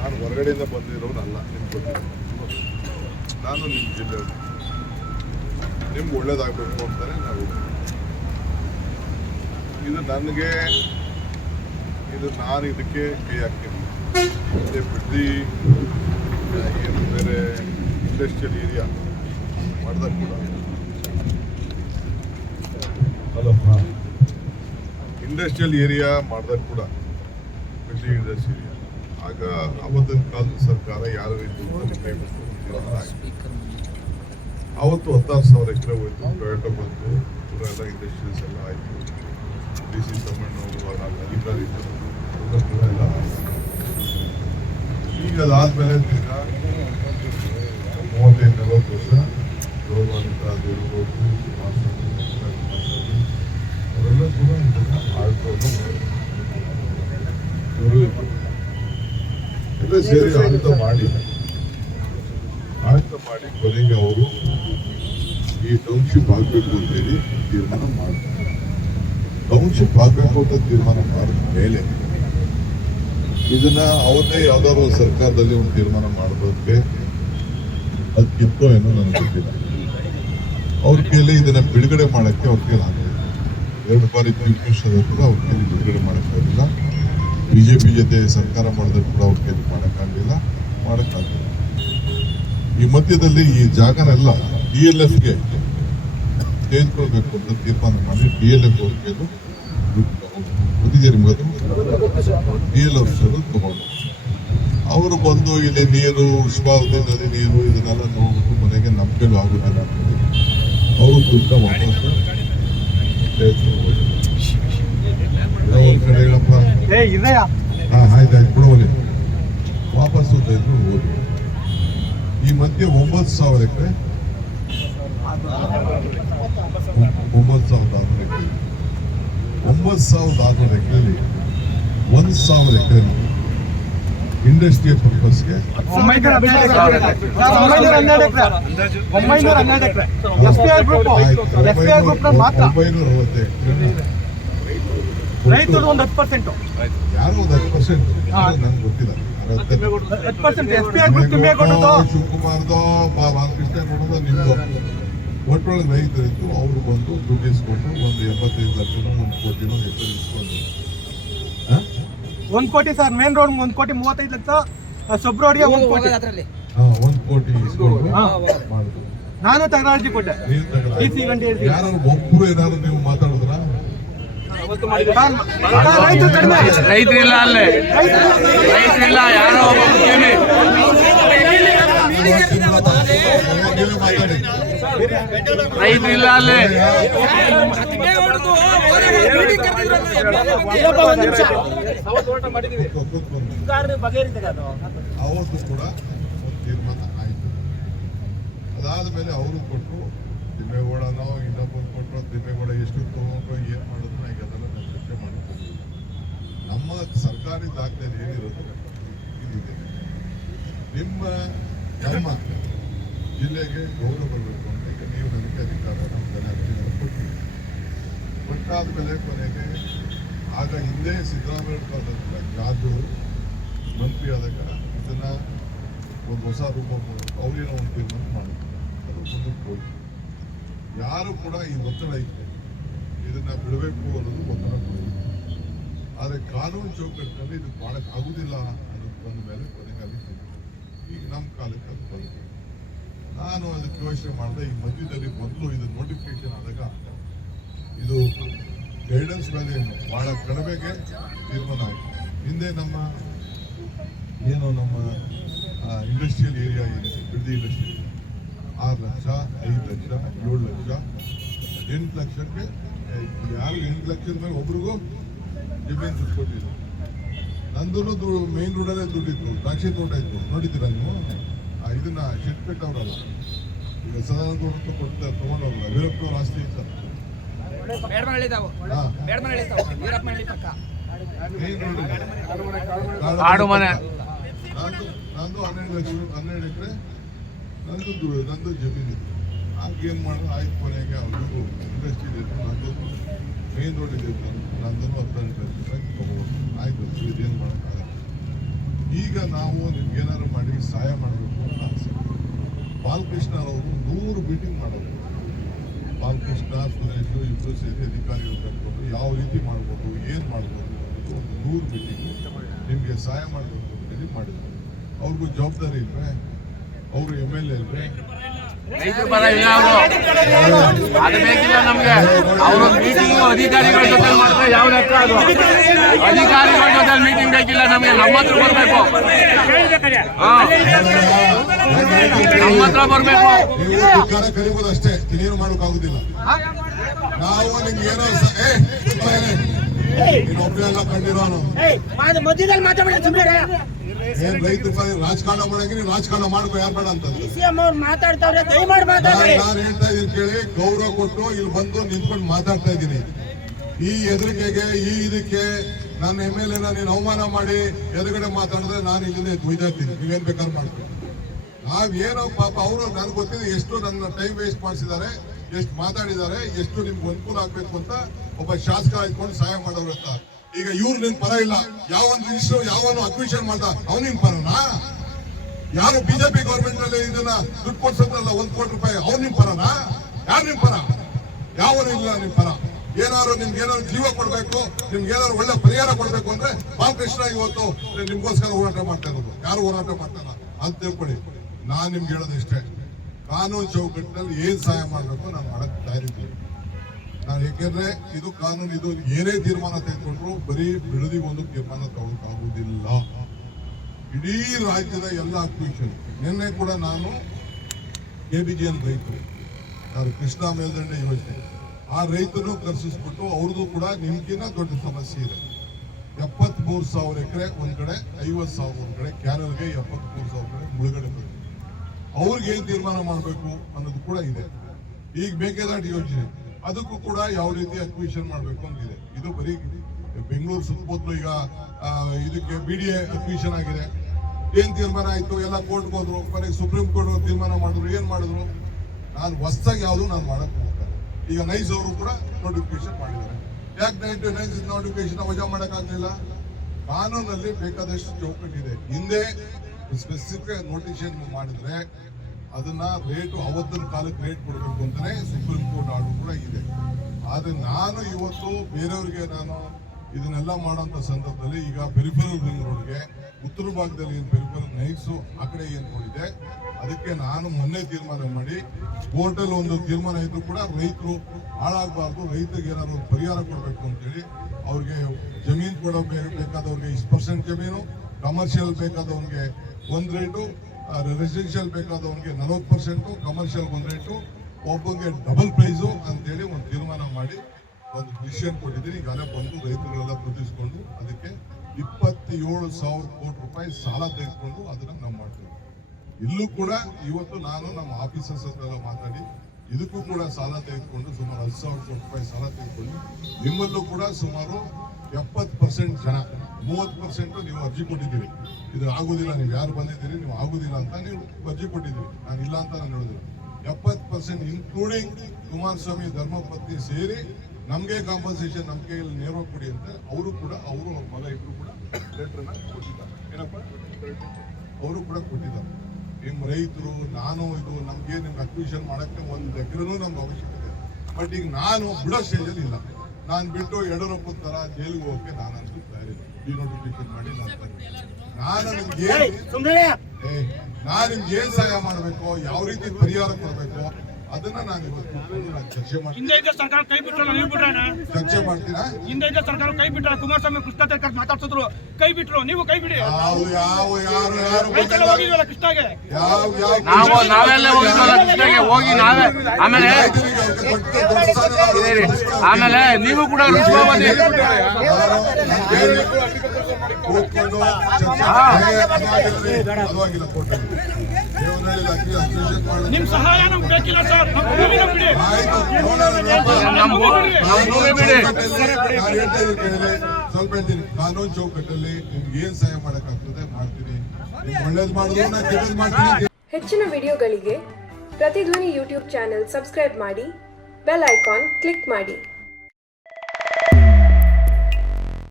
ನಾನು ಹೊರಗಡೆಯಿಂದ ಬಂದಿರೋನಲ್ಲ, ನಿಮ್ಗೆ ಗೊತ್ತಿಲ್ಲ. ನಾನು ನಿಮ್ಮ ಜಿಲ್ಲೆಯಲ್ಲಿ ನಿಮ್ಗೆ ಒಳ್ಳೇದಾಗಬೇಕು ಅಂತಾನೆ ನಾವು ಇದು ನನಗೆ ನಾನು ಇದಕ್ಕೆ ಕೈ ಹಾಕ್ತೀನಿ. ಮತ್ತು ಬಿಡ್ದಿ ಏನು ಬೇರೆ ಇಂಡಸ್ಟ್ರಿಯಲ್ ಏರಿಯಾ ಮಾಡಿದಾಗ ಕೂಡ ಇಂಡಸ್ಟ್ರಿಯಲ್ ಏರಿಯಾ ಮಾಡಿದಾಗ ಕೂಡ ಬಿಡ್ದಿ ಇಂಡಸ್ಟ್ರಿ ಏರಿಯಾ ಆಗ ಅವತ್ತಿನ ಕಾಲದ ಸರ್ಕಾರ ಯಾರು ಅವತ್ತು 16,000 ಎಕರೆ ಹೋಯ್ತು. ಟೊಯೋಟೋ ಬಂತು, ಎಲ್ಲ ಇಂಡಸ್ಟ್ರೀಸ್ ಎಲ್ಲ ಆಯಿತು. ಡಿ ಸಿ ತಮ್ಮಣ್ಣ ಅಧಿಕಾರಿ ಎಲ್ಲ ಈಗ ಅದಾದ್ಮೇಲೆ ದಿನ 35-40 ವರ್ಷ ಗೌರವಾನ್ವಿತ ಇರ್ಬೋದು, ಅವರೆಲ್ಲ ಕೂಡ ಇದನ್ನ ಆಳ್ಕೊಂಡು ಎಲ್ಲ ಸೇರಿ ಆಡಳಿತ ಮಾಡಿ ಕೊನೆಗೆ ಅವರು ಈ ಟೌನ್ಶಿಪ್ ಆಗಬೇಕು ಅಂತೇಳಿ ತೀರ್ಮಾನ ಮಾಡ್ತಾರೆ. ಟೌನ್ಶಿಪ್ ಆಗಬೇಕು ಅಂತ ತೀರ್ಮಾನ ಮಾಡಿದ ಮೇಲೆ ಇದನ್ನ ಅವತ್ತೇ ಯಾವ್ದಾದ್ರು ಸರ್ಕಾರದಲ್ಲಿ ಒಂದು ತೀರ್ಮಾನ ಮಾಡೋದಕ್ಕೆ ಅದಕ್ಕಿಂತ ಏನೋ ನನಗೆ ಗೊತ್ತಿಲ್ಲ. ಅವ್ರ ಕೈಯಲ್ಲಿ ಇದನ್ನ ಬಿಡುಗಡೆ ಮಾಡಕ್ಕೆ ಅವ್ರ ಕೈಲಿ ಆಗಲಿಲ್ಲ. 2 ಬಾರಿ ಚೀಫ್ ಮಿನಿಸ್ಟರ್ ಕೂಡ ಅವ್ರ ಕೈಲಿ ಬಿಡುಗಡೆ ಮಾಡೋಕ್ಕಾಗಲಿಲ್ಲ. ಬಿಜೆಪಿ ಜೊತೆ ಸರ್ಕಾರ ಮಾಡಿದ್ರು ಕೂಡ ಅವ್ರ ಕೈಲಿ ಮಾಡೋಕ್ಕಾಗಲಿಲ್ಲ. ಈ ಮಧ್ಯದಲ್ಲಿ ಈ ಜಾಗನೆಲ್ಲ DLFಗೆ ತೆಗೆದುಕೊಳ್ಬೇಕು ಅಂತ ತೀರ್ಮಾನ ಮಾಡಿ DLF ಅವ್ರ ಕೈಲು ಗೊತ್ತಿದೆ ನಿಮ್ಗೆ, DLF ತಗೊಂಡು ಅವರು ಬಂದು ಇಲ್ಲಿ ನೀರು, ಉಷ್ಣಾವಧಿ ನದಿ ನೀರು ಇದನ್ನೆಲ್ಲ ನೋಡ್ಬಿಟ್ಟು ಮನೆಗೆ ನಮ್ಮ ಕೈಲೂ ಆಗುದಿಲ್ಲ ಅಂತೇಳಿ ಅವರು ದುಡ್ಡ ವಾಪಸ್ ಆಯ್ತಾಯ್ತು ಕೊಡುವಲ್ಲಿ ವಾಪಸ್ಸು ತೆಗೆದುಕೊಂಡು ಹೋದ್ರು. ಈ ಮಧ್ಯೆ 9,000 ಎಕರೆ 9,600 ಎಕರೆಯಲ್ಲಿ 1,000 ಎಕರೆ ಇಂಡಸ್ಟ್ರಿಯಲ್ ಪರ್ಪಸ್ಗೆ 912 ರೈತರು ಒಂದು 10%, ಯಾರು ಒಂದು 10% ನಂಗೆ ಗೊತ್ತಿಲ್ಲ. ಶಿವಕುಮಾರ್ದೋ ಬಾಲಕೃಷ್ಣ ಕೊಡೋದು ನಿಮ್ದು ಒಟ್ಟೊಳಗೆ ರೈತರಿತ್ತು. ಅವರು ಬಂದು ದುಡ್ಡು ಇಸ್ಕೊಂಡು ಒಂದು 75 ಲಕ್ಷನೋ 1 ಕೋಟಿನೋ ಎಷ್ಟು ಇಸ್ಕೊಂಡು 1 ಕೋಟಿ ಸರ್, ಮೇನ್ ರೋಡ್ 1 ಕೋಟಿ 35 ಲಕ್ಷ, ಸಬ್ ರೋಡ್ಗೆ 1 ಕೋಟಿ 1 ಕೋಟಿ ಇಸ್ಕೊಂಡು ಮಾಡಿದ್ರು. ನಾನು ತಗರಾಜಿ ಕೊಟ್ಟೆ. ಯಾರು ಒಬ್ಬರು ಏನಾದ್ರು ನೀವು ಮಾತಾಡಿದ್ರ? ರೈತರಿಲ್ಲ, ಅಲ್ಲೇ ರೈತರಿಲ್ಲ, ಯಾರೋ ರೈತರಿಲ್ಲ ಅಲ್ಲೇ. ಅವತ್ತು ಕೂಡ ಒಂದು ತೀರ್ಮಾನ ಆಯಿತು. ಅದಾದ್ಮೇಲೆ ಅವರು ಕೊಟ್ಟರು, ತಿಮ್ಮೇಗೌಡನೋ ಇನ್ನೊಬ್ಬರು ಕೊಟ್ಟರು. ತಿಮ್ಮೇಗೌಡ ಎಷ್ಟು ತಗೊಂಡ್ರು, ಏನು ಮಾಡಿದ್ರು ಈಗ ಅದೆಲ್ಲ ನಾವು ಚರ್ಚೆ ಮಾಡಿದ್ದೀವಿ. ನಮ್ಮ ಸರ್ಕಾರಿ ದಾಖಲೆಯಲ್ಲಿ ಏನಿರೋದು ಇಲ್ಲಿದೆ. ನಮ್ಮ ಜಿಲ್ಲೆಗೆ ಗೌರವ ಬರಬೇಕು ಅಂತ ಈಗ ನೀವು ನನಗೆ ಅಧಿಕಾರ ನಮ್ಗೆಲ್ಲ ಅರ್ಜಿಯನ್ನು ಕೊಟ್ಟಿದ್ದೀವಿ. ಕೊಟ್ಟಾದ್ಮೇಲೆ ಕೊನೆಗೆ ಆಗ ಹಿಂದೆ ಸಿದ್ದರಾಮಯ್ಯ ಕಾಲದಲ್ಲಿ ಜಾದು ಮಂತ್ರಿ ಆದಾಗ ಇದನ್ನ ಒಂದು ಹೊಸ ರೂಪ ಅವರೇನೋ ಒಂದು ತೀರ್ಮಾನ ಮಾಡಿದ್ರು. ಅದು ಮುಂದಕ್ಕೆ ಹೋಯ್ತು. ಯಾರು ಕೂಡ ಈ ಒತ್ತಡ ಇತ್ತು, ಇದನ್ನ ಬಿಡಬೇಕು ಅನ್ನೋದು ಒತ್ತಡ ಕೊಡಬೇಕು. ಆದರೆ ಕಾನೂನು ಚೌಕಟ್ಟಿನಲ್ಲಿ ಇದು ಮಾಡಕ್ಕೆ ಆಗುದಿಲ್ಲ ಅನ್ನೋದು ಬಂದ ಮೇಲೆ ಕೊನೆಗೆ ಅದಕ್ಕೆ ಈಗ ನಮ್ಮ ಕಾಲಕ್ಕೆ ಅದು ಬಂತು. ನಾನು ಅದಕ್ಕೆ ಯೋಚನೆ ಮಾಡಿದೆ. ಈ ಮಧ್ಯದಲ್ಲಿ ಮೊದಲು ಇದು ನೋಟಿಫಿಕೇಶನ್ ಆದಾಗ ಇದು ಗೈಡೆನ್ಸ್ ಮೇಲೆ ಬಹಳ ಕಡಿಮೆಗೆ ತೀರ್ಮಾನ ಆಯಿತು. ಹಿಂದೆ ನಮ್ಮ ಇಂಡಸ್ಟ್ರಿಯಲ್ ಏರಿಯಾ ಏನಿದೆ, ಬಿಡ್ದಿ ಇಂಡಸ್ಟ್ರಿ 6 ಲಕ್ಷ, 5 ಲಕ್ಷ, 7 ಲಕ್ಷ, 8 ಲಕ್ಷಕ್ಕೆ ಯಾರು 8 ಲಕ್ಷದ ಮೇಲೆ ಒಬ್ರಿಗೂ ಜಮೀನು ದುಡ್ಡು ಕೊಟ್ಟಿದ್ರು. ನಂದು ಮೇನ್ ರೋಡಲ್ಲೇ ದುಡ್ಡಿತ್ತು, ದ್ರಾಕ್ಷಿ ತೋಟ ಇತ್ತು. ನೋಡಿದ್ದೀರಾ ನೀವು? ಇದನ್ನ ಶೆಟ್ಪೇಟ್ ಅವರಲ್ಲ, ಈಗ ಸದಾನಂದ ತೋಟ ಕೊಡ್ತಾರೆ, ತಗೊಂಡವ್ರಲ್ಲ, ವೀರಪ್ಪನವ್ರ ಆಸ್ತಿ ಇತ್ತು. ನಂದು 12 ಎಕರೆ ನಂದು ಜಮೀನು ಇತ್ತು. ಆಗೇನು ಮಾಡೋದು ಆಯ್ತು. ಕೊನೆಗೆ ಅವ್ರಿಗೂ ಇಂಡಸ್ಟ್ರಿ ಇತ್ತು, ನಂದು ಮೇನ್ ರೋಡ್ ಇದೆ, ನಂದು 18 ಲಕ್ಷ ತಗೋಬೋದು. ಆಯ್ತು, ಇದೇನು ಮಾಡೋಕ್ಕಾಗಲ್ಲ. ಈಗ ನಾವು ನಿಮ್ಗೆ ಏನಾದ್ರು ಮಾಡಿ ಸಹಾಯ ಮಾಡಬೇಕು ಅಂತ ಆಸೆ. ಬಾಲಕೃಷ್ಣ ಅವರು 100 ಮೀಟಿಂಗ್ ಮಾಡೋದು. ಬಾಲಕೃಷ್ಣ, ಸುರೇಶ್ ಇಬ್ಬರು ಸೇರಿ ಅಧಿಕಾರಿಗಳು ಕರ್ಕೊಂಡು ಯಾವ ರೀತಿ ಮಾಡ್ಬೋದು, ಏನು ಮಾಡ್ಬೋದು ಅನ್ನೋದು ಒಂದು 100 ಮೀಟಿಂಗ್ ನಿಮಗೆ ಸಹಾಯ ಮಾಡಬೇಕು ಅಂತೇಳಿ ಮಾಡಿದ್ರು. ಅವ್ರಿಗೂ ಜವಾಬ್ದಾರಿ ಇಲ್ವೇ? ಅವರು MLA ಇಲ್ವೇ? ರೈತರ ಪರ ಇಲ್ಲ ಅವರು, ಅದು ಬೇಕಿಲ್ಲ ನಮ್ಗೆ. ಅವರು ಮೀಟಿಂಗ್ ಅಧಿಕಾರಿಗಳ ಜೊತೆ ಮಾಡಿದ್ರೆ ಯಾವ ಲೆಕ್ಕ ಅದು? ಅಧಿಕಾರಿಗಳ ಜೊತೆ ಮೀಟಿಂಗ್ ಬೇಕಿಲ್ಲ ನಮ್ಗೆ, ನಮ್ಮ ಹತ್ರ ಬರ್ಬೇಕು. ನಮ್ಮ ಹತ್ರ ಬರ್ಬೇಕು. ನೀವು ಅಧಿಕಾರ ಕರಿಬೋದು ಅಷ್ಟೇ, ಇನ್ನೇನು ಮಾಡೋಕ್ಕಾಗುದಿಲ್ಲ. ನಾವು ನಿಮ್ಗೆ ಏನೋ ಒಬ್ಬರೇ ಎಲ್ಲ ಕಂಡಿರೋನು ಮಧ್ಯದಲ್ಲಿ ಮಾತಾಡ ಏನ್ ರೈತರ ಪರ ರಾಜಕಾರಣ ಮಾಡಂಗೆ ನೀವು ರಾಜಕಾರಣ ಮಾಡ್ಕೋ, ಯಾರು ಬೇಡ ಅಂತ ಸಿಎಂ ಅವ್ರು ಮಾತಾಡ್ತಾವ್ರೆ, ದಯಮಾಡಿ ಮಾತಾಡಿ. ನಾನು ಹೇಳ್ತಾ ಇದೀನಿ ಕೇಳಿ, ಗೌರವ ಕೊಟ್ಟು ಇಲ್ಲಿ ಬಂದು ನಿಂತ್ಕೊಂಡು ಮಾತಾಡ್ತಾ ಇದ್ದೀನಿ. ಈ ಹೆದರಿಕೆಗೆ ಇದಕ್ಕೆ ನನ್ನ MLA ನೀನು ಅವಮಾನ ಮಾಡಿ ಎದುರುಗಡೆ ಮಾತಾಡಿದ್ರೆ ನಾನು ಇಲ್ಲಿಂದ ಒಯ್ದಾಗ್ತೀನಿ. ನೀವೇನ್ ಬೇಕಾದ್ರೂ ಮಾಡ್ತೀನಿ. ನಾವೇನೋ ಪಾಪ ಅವರು ನನ್ಗೆ ಗೊತ್ತಿದೆ ಎಷ್ಟು ನನ್ನ ಟೈಮ್ ವೇಸ್ಟ್ ಮಾಡಿಸಿದ್ದಾರೆ, ಎಷ್ಟು ಮಾತಾಡಿದ್ದಾರೆ, ಎಷ್ಟು ನಿಮ್ಗೆ ಅನುಕೂಲ ಆಗ್ಬೇಕು ಅಂತ ಒಬ್ಬ ಶಾಸಕ ಇಟ್ಕೊಂಡು ಸಹಾಯ ಮಾಡೋರು ಅಂತ. ಈಗ ಇವ್ರು ನಿನ್ ಪರ ಇಲ್ಲ, ಯಾವೊಂದು ರಿಜಿಸ್ಟರ್ ಯಾವನು ಅಕ್ವಿಷನ್ ಮಾಡ್ದ ಅವ್ನು ನಿನ್ ಪರನಾ? ಯಾರು ಬಿಜೆಪಿ ಗೌರ್ಮೆಂಟ್ ನಲ್ಲಿ ಇದನ್ನ ದುಡ್ಡು ಕೊಡ್ಸೋದ್ರಲ್ಲ 1 ಕೋಟಿ ರೂಪಾಯಿ, ಅವ್ನು ನಿಮ್ ಪರನಾ? ಯಾರು ನಿಮ್ ಪರ? ಯಾವನು ಇಲ್ಲ ನಿಮ್ ಪರ. ಏನಾದ್ರು ನಿಮ್ಗೆ ಏನಾದ್ರು ಜೀವ ಕೊಡ್ಬೇಕು, ನಿಮ್ಗೆ ಏನಾದ್ರು ಒಳ್ಳೆ ಪರಿಹಾರ ಕೊಡ್ಬೇಕು ಅಂದ್ರೆ ಬಾಲಕೃಷ್ಣ ಇವತ್ತು ನಿಮ್ಗೋಸ್ಕರ ಹೋರಾಟ ಮಾಡ್ತಾ ಇರೋದು. ಯಾರು ಹೋರಾಟ ಮಾಡ್ತಾರ ಅಂತ ತಿಳ್ಕೊಳ್ಳಿ. ನಾನ್ ನಿಮ್ಗೆ ಹೇಳೋದಿಷ್ಟೇ, ಕಾನೂನು ಚೌಕಟ್ಟಿನಲ್ಲಿ ಏನ್ ಸಹಾಯ ಮಾಡ್ಬೇಕು ನಾನು ಮಾಡಕ್ ತಯಾರಿದ್ದೀನಿ. ನಾನು ಯಾಕೆಂದ್ರೆ ಇದು ಕಾನೂನು, ಇದು ಏನೇ ತೀರ್ಮಾನ ತೆಗೆದುಕೊಂಡ್ರು ಬರೀ ಬಿಡದಿಗೊಂದು ತೀರ್ಮಾನ ತಗೊಳಕ್ಕಾಗುವುದಿಲ್ಲ. ಇಡೀ ರಾಜ್ಯದ ಎಲ್ಲ ಅಕ್ವಿಷನ್. ನಿನ್ನೆ ಕೂಡ ನಾನು KBGN ರೈತರು, ಯಾರು ಕೃಷ್ಣಾ ಮೇಲ್ದಂಡೆ ಯೋಜನೆ, ಆ ರೈತರು ಕರ್ಸಿಸ್ಬಿಟ್ಟು ಅವ್ರದ್ದು ಕೂಡ ನಿಮ್ಗಿನ್ನ ದೊಡ್ಡ ಸಮಸ್ಯೆ ಇದೆ. 73,000 ಎಕರೆ ಒಂದ್ ಕಡೆ, 50,000 ಒಂದ್ ಕಡೆ, ಕ್ಯಾನಲ್ಗೆ 73,000 ಕಡೆ ಮುಳುಗಡೆ ಬರುತ್ತೆ. ಅವ್ರಿಗೆ ಏನ್ ತೀರ್ಮಾನ ಮಾಡಬೇಕು ಅನ್ನೋದು ಕೂಡ ಇದೆ. ಈಗ ಮೇಕೆದಾಟು ಯೋಜನೆ, ಅದಕ್ಕೂ ಕೂಡ ಯಾವ ರೀತಿ ಅಕ್ವಿಷನ್ ಮಾಡಬೇಕು ಅಂತಿದೆ. ಇದು ಬರೀ ಬೆಂಗಳೂರು ಸುತ್ತಮುತ್ತಲು ಈಗ ಇದಕ್ಕೆ BDA ಅಕ್ವಿಷನ್ ಆಗಿದೆ. ಏನ್ ತೀರ್ಮಾನ ಆಯ್ತು? ಎಲ್ಲ ಕೋರ್ಟ್ಗೆ ಹೋದ್ರು, ಕೊನೆಗೆ ಸುಪ್ರೀಂ ಕೋರ್ಟ್ ತೀರ್ಮಾನ ಮಾಡಿದ್ರು. ಏನ್ ಮಾಡಿದ್ರು? ನಾನು ಹೊಸದಾಗಿ ಯಾವುದು ನಾನು ಮಾಡಕ್ ಹೋಗ್ತಾರೆ. ಈಗ ನೈಸ್ ಅವರು ಕೂಡ ನೋಟಿಫಿಕೇಶನ್ ಮಾಡಿದ್ದಾರೆ. ಯಾಕೆ ನೈಸ್ ನೋಟಿಫಿಕೇಶನ್ ವಜಾ ಮಾಡಕ್ಕಾಗಲಿಲ್ಲ? ಕಾನೂನಲ್ಲಿ ಬೇಕಾದಷ್ಟು ಚೌಕಟ್ಟಿದೆ. ಹಿಂದೆ ಸ್ಪೆಸಿಫಿಕ್ ನೋಟಿಫಿಕೇಶನ್ ಮಾಡಿದ್ರೆ ಅದನ್ನ ರೇಟು ಅವತ್ತಿನ ಕಾಲಕ್ಕೆ ರೇಟ್ ಕೊಡಬೇಕು ಅಂತಾನೆ ಸುಪ್ರೀಂ ಕೋರ್ಟ್ ಆರ್ಡರ್ ಕೂಡ ಇದೆ. ಆದ್ರೆ ನಾನು ಇವತ್ತು ಬೇರೆಯವ್ರಿಗೆ ನಾನು ಇದನ್ನೆಲ್ಲ ಮಾಡೋಂಥ ಸಂದರ್ಭದಲ್ಲಿ ಈಗ ಪೆರಿಫೆರಲ್ ರಿಂಗ್ ರೋಡ್ಗೆ ಉತ್ತರ ಭಾಗದಲ್ಲಿ ಏನು ಪೆರಿಫೆರಲ್ ನೈಟ್ಸು ಆ ಕಡೆ ಏನು ನೋಡಿದೆ, ಅದಕ್ಕೆ ನಾನು ಮೊನ್ನೆ ತೀರ್ಮಾನ ಮಾಡಿ ಕೋರ್ಟಲ್ಲಿ ಒಂದು ತೀರ್ಮಾನ ಇದ್ರು ಕೂಡ ರೈತರು ಹಾಳಾಗಬಾರ್ದು, ರೈತರಿಗೆ ಏನಾದ್ರು ಒಂದು ಪರಿಹಾರ ಕೊಡಬೇಕು ಅಂತೇಳಿ ಅವ್ರಿಗೆ ಜಮೀನು ಬೇಕಾದವ್ರಿಗೆ 20% ಜಮೀನು, ಕಮರ್ಷಿಯಲ್ ಬೇಕಾದವ್ರಿಗೆ 1 ರೇಟು, ರೆಸಿಡೆನ್ಷಿಯಲ್ ಬೇಕಾದವನಿಗೆ 40%, ಕಮರ್ಷಿಯಲ್ 1 ರೇಟು, ಒಬ್ಬಂಗೆ ಡಬಲ್ ಪ್ರೈಸು ಅಂತೇಳಿ ಒಂದು ತೀರ್ಮಾನ ಮಾಡಿ ಒಂದು ಡಿಸಿಷನ್ ಕೊಟ್ಟಿದ್ದೀನಿ. ಈಗಾಗಲೇ ಬಂದು ರೈತರುಗಳೆಲ್ಲ ಪ್ರತಿಸ್ಕೊಂಡು ಅದಕ್ಕೆ 27,000 ಕೋಟಿ ರೂಪಾಯಿ ಸಾಲ ತೆಗೆದುಕೊಂಡು ಅದನ್ನ ನಾವು ಮಾಡ್ತೀವಿ. ಇಲ್ಲೂ ಕೂಡ ಇವತ್ತು ನಾನು ನಮ್ಮ ಆಫೀಸರ್ಸ್ ಹತ್ರ ಮಾತಾಡಿ ಇದಕ್ಕೂ ಕೂಡ ಸಾಲ ತೆಗೆದುಕೊಂಡು ಸುಮಾರು 10,000 ಕೋಟಿ ರೂಪಾಯಿ ಸಾಲ ತೆಗೆದುಕೊಂಡು ನಿಮ್ಮಲ್ಲೂ ಕೂಡ ಸುಮಾರು 70% ಜನ, 30% ನೀವು ಅರ್ಜಿ ಕೊಟ್ಟಿದ್ದೀರಿ. ಇದು ಆಗುದಿಲ್ಲ, ನೀವು ಯಾರು ಬಂದಿದ್ದೀರಿ ನೀವು ಆಗುದಿಲ್ಲ ಅಂತ ನೀವು ಅರ್ಜಿ ಕೊಟ್ಟಿದ್ದೀರಿ. ನಾನು ಇಲ್ಲ ಅಂತ ನಾನು ಹೇಳಿದ್ರು. 70% ಇನ್ಕ್ಲೂಡಿಂಗ್ ಕುಮಾರಸ್ವಾಮಿ ಧರ್ಮಪತ್ನಿ ಸೇರಿ ನಮಗೆ ಕಾಂಪನ್ಸೇಷನ್ ನಮ್ಮ ಕೈಯಲ್ಲಿ ನೇರವಾಗಿ ಕೊಡಿ ಅಂತ ಅವರು ಕೂಡ, ಅವರು ಅವ್ರ ಮಗ ಇಬ್ರು ಕೂಡ ಲೆಟರ್ನ ಕೊಟ್ಟಿದ್ದಾರೆ. ಏನಪ್ಪ, ಅವರು ಕೂಡ ಕೊಟ್ಟಿದ್ದಾರೆ. ನಿಮ್ಮ ರೈತರು ನಾನು ಇದು ನಮ್ಗೆ ನಿಮ್ಗೆ ಅಕ್ವಿಷನ್ ಮಾಡಕ್ಕೆ 1 ಎಕರೆನೂ ನಮ್ಗೆ ಅವಶ್ಯಕತೆ. ಬಟ್ ಈಗ ನಾನು ಬಿಡೋ ಸ್ಟೇಜಲ್ಲಿ ಇಲ್ಲ. ನಾನು ಬಿಟ್ಟು ಯಡಿಯೂರಪ್ಪ ತರ ಜೈಲಿಗೆ ಹೋಗಕ್ಕೆ ನಾನಂತೂ ತಯಾರಿ. ಡಿನೋಟಿಫಿಕೇಶನ್ ಮಾಡಿ ನಾನು ನಿಮ್ಗೆ ಏನ್ ಸಹಾಯ ಮಾಡಬೇಕು, ಯಾವ ರೀತಿ ಪರಿಹಾರ ಕೊಡಬೇಕು ಅದನ್ನ ನಾನು ಇವತ್ತು ಚರ್ಚೆ ಮಾಡ್ತೀನಿ. ಸರ್ಕಾರ ಕೈ ಬಿಟ್ಟರು, ನೀವು ಬಿಟ್ರಣ ಚರ್ಚೆ ಮಾಡ್ತೀರಾ? ಹಿಂದೆ ಸರ್ಕಾರ ಕೈ ಬಿಟ್ಟರು, ಕುಮಾರಸ್ವಾಮಿ ಕೃಷ್ಣ ಕರ್ಕೊಂಡು ಮಾತಾಡ್ಸಿದ್ರು, ಕೈ ಬಿಟ್ರು, ನೀವು ಕೈ ಬಿಡಿ. ಹೋಗಿದ್ವಲ್ಲ ಕೃಷ್ಣಗೆ, ನಾವೆಲ್ಲ ಹೋಗಿದ್ವಲ್ಲ ಕೃಷ್ಣಗೆ, ಹೋಗಿ ನಾವೇ ಆಮೇಲೆ ನೀವು ಕೂಡ ಕೂತ್ಕೊಂಡು ನಿಮ್ ಸಹಾಯ ನಮ್ಗೆ ಬೇಕಿಲ್ಲ ಸರ್. ಸ್ವಲ್ಪ ಹೇಳ್ತೀನಿ, ಕಾನೂನು ಚೌಕಟ್ಟಲ್ಲಿ ನಿಮ್ಗೆ ಏನ್ ಸಹಾಯ ಮಾಡಕ್ಕಾಗ್ತದೆ ಮಾಡ್ತೀನಿ. ಒಳ್ಳೇದು ಮಾಡಿದ್ರು ನಾನು ಕೆಟ್ಟದ್ದು ಮಾಡ್ತೀನಿ. ಹೆಚ್ಚಿನ ವಿಡಿಯೋಗಳಿಗೆ ಪ್ರತಿಧ್ವನಿ ಯೂಟ್ಯೂಬ್ ಚಾನೆಲ್ ಸಬ್ಸ್ಕ್ರೈಬ್ ಮಾಡಿ, ಬೆಲ್ ಐಕಾನ್ ಕ್ಲಿಕ್ ಮಾಡಿ.